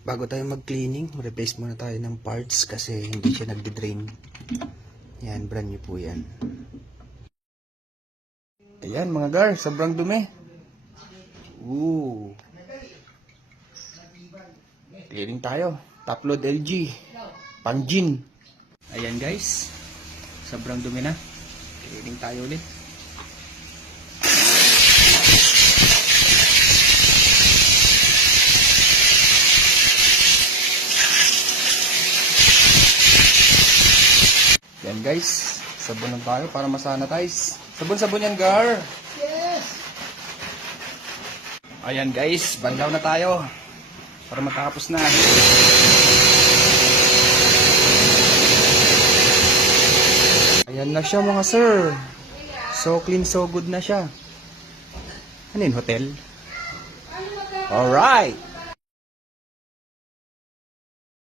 Bago tayo mag-cleaning, replace muna tayo ng parts kasi hindi siya nagde-drain. Yan, brand new po yan. Ayan mga gar, sobrang dumi. Ooh. Cleaning tayo. Top load LG. Pangjin. Ayan guys, sobrang dumi na. Cleaning tayo ulit. Yan guys, sabon lang tayo para masanitize. Sabon-sabon yan, gar. Yes! Ayan guys, banlaw na tayo para matapos na. Ayan na siya mga sir. So clean, so good na siya. Ano yun, hotel? Alright!